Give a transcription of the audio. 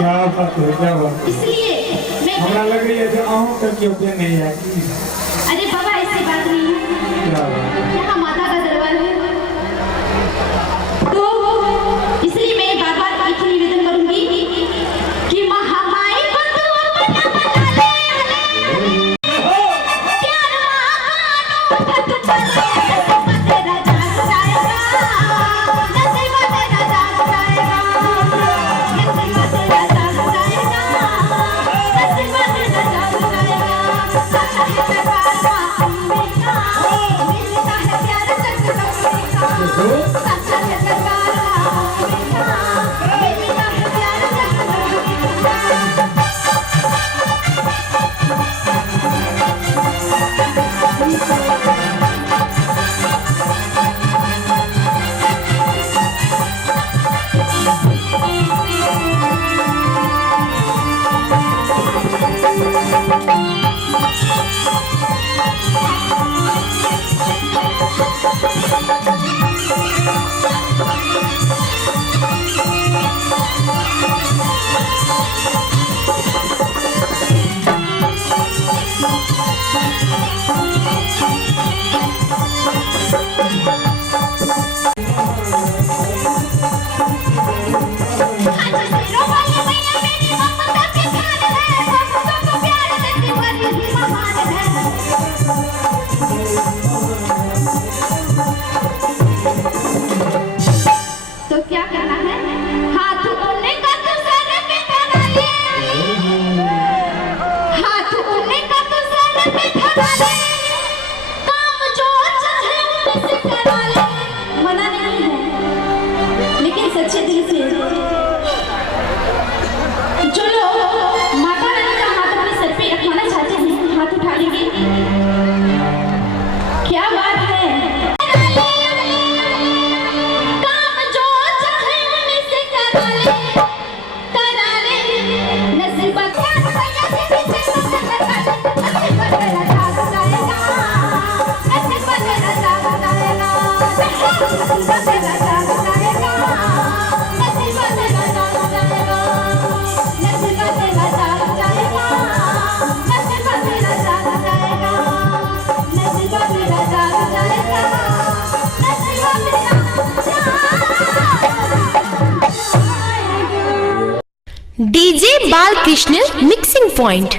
क्या बात है, क्या बात। इसलिए मैं हमरा लग रही है कि आऊं तक क्यों पे नहीं है। अरे बाबा ऐसी बात नहीं है, क्या बात। यहाँ माता का दरबार है, तो इसलिए मैं बाबा इतनी निवेदन करूंगी कि महामाई को तू अपना बना ले, प्यार मानो उठत चले, तेरा जाग जाएगा, नसीब तेरा जाग जाएगा, नसीब तेरा जाग जाएगा, नसीब तेरा जाग जाएगा। सच्चा है दरबार का अम्बे का, मिलता है प्यार सच का, सच्चा है दरबार का अम्बे का, मिलता है प्यार सच का। तो क्या करना है, हाथ उन्हें का तो सर पे ठगा ले, हाथ उन्हें का तो सर पे ठगा ले, काम जो चाहे उनसे करा ले। मना नहीं है, लेकिन सच्चे दिल से जो लोग माता रानी का हाथ अपने सर पे रखवाना चाहते हैं, हाथ उठा लेंगे। क्या बात है, काम जो चाहे उनसे करा ले, करा ले, नसीब तेरा जाग जाएगा, नसीब तेरा जाग जाएगा, नसीब तेरा जाग जाएगा, नसीब तेरा जाग जाएगा, नसीब तेरा जाग जाएगा, नसीब तेरा जाग जाएगा, नसीब तेरा जाग जाएगा, नसीब तेरा जाग जाएगा, नसीब तेरा। DJ Balkrishna mixing point.